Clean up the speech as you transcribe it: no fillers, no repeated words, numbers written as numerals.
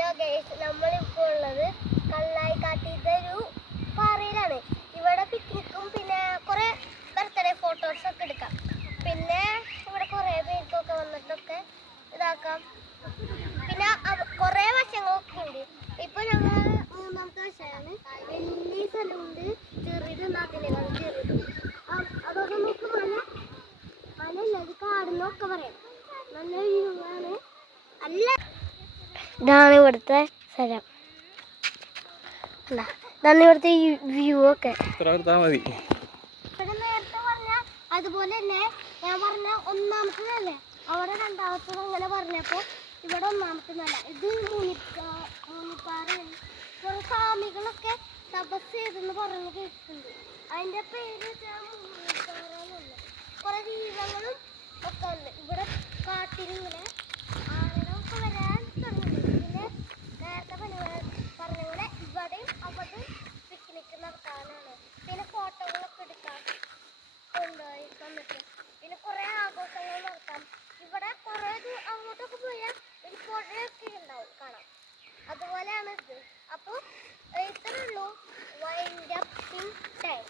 Hello guys, നമ്മളിപ്പോൾ ഉള്ളത് കല്ലായിക്കാട്ടിലത്തെ ഒരു പാറയിലാണ്. ഇവിടെ പിക്നിക്കും പിന്നെ കുറേ ബർത്ത്ഡേ ഫോട്ടോസൊക്കെ എടുക്കാം. പിന്നെ ഇവിടെ കുറേ പേർക്കൊക്കെ വന്നിട്ടൊക്കെ ഇതാക്കാം. പിന്നെ കുറേ വശങ്ങളൊക്കെ ഉണ്ട്. ഇപ്പോൾ ഞങ്ങൾ മൂന്നാമത്തെ വശമാണ്. വലിയ സ്ഥലമുണ്ട്, ചെറിയത് നാട്ടിലേക്കാണ് ചെറിയത്. അതൊക്കെ നമുക്ക് മലയല്ല, അത് കാടെന്നൊക്കെ പറയാം. നല്ല വ്യൂ ആണ്. അല്ല, ഇതാണ് ഇവിടുത്തെ സ്ഥലം. ഇതാണ് ഇവിടുത്തെ വ്യൂ ഒക്കെ. ഇവിടെ നേരത്തെ പറഞ്ഞ അതുപോലെ തന്നെ ഞാൻ പറഞ്ഞ ഒന്നാമത്തേതല്ലേ, അവിടെ രണ്ടാമത്തത് അങ്ങനെ പറഞ്ഞപ്പോൾ ഇവിടെ ഒന്നാമത്തേതല്ല. ഇത് മൂന്നിപ്പാറയാണ്. കുറെ സ്വാമികളൊക്കെ തപസ് ചെയ്തെന്ന് പറഞ്ഞു കേട്ടിട്ടുണ്ട്. അതിൻ്റെ പേര് മൂന്നിപ്പാറ. കുറെ ദീപങ്ങളും ഒക്കെ ഉണ്ട്. ഇവിടെ കാട്ടിലിങ്ങനെ ആളുകളൊക്കെ വരാൻ തുടങ്ങുന്നുണ്ട്. പിന്നെ നേരത്തെ പറഞ്ഞ പോലെ ഇവിടെയും അവിടെയും പിക്നിക്ക് നടത്താനാണ്. പിന്നെ ഫോട്ടോകളൊക്കെ എടുക്കാം കൊണ്ടുപോയി വന്നിട്ട്. പിന്നെ കുറേ ആഘോഷങ്ങൾ നടത്താം. ഇവിടെ കുറേ അങ്ങോട്ടൊക്കെ പോയാൽ ഒരു പുഴയൊക്കെ ഉണ്ടാവും കാണാം. അതുപോലെയാണ് ഇത്. അപ്പോൾ ഇത്രയേ ഉള്ളൂ വൈൻഡ് അപ്പ് ടൈം.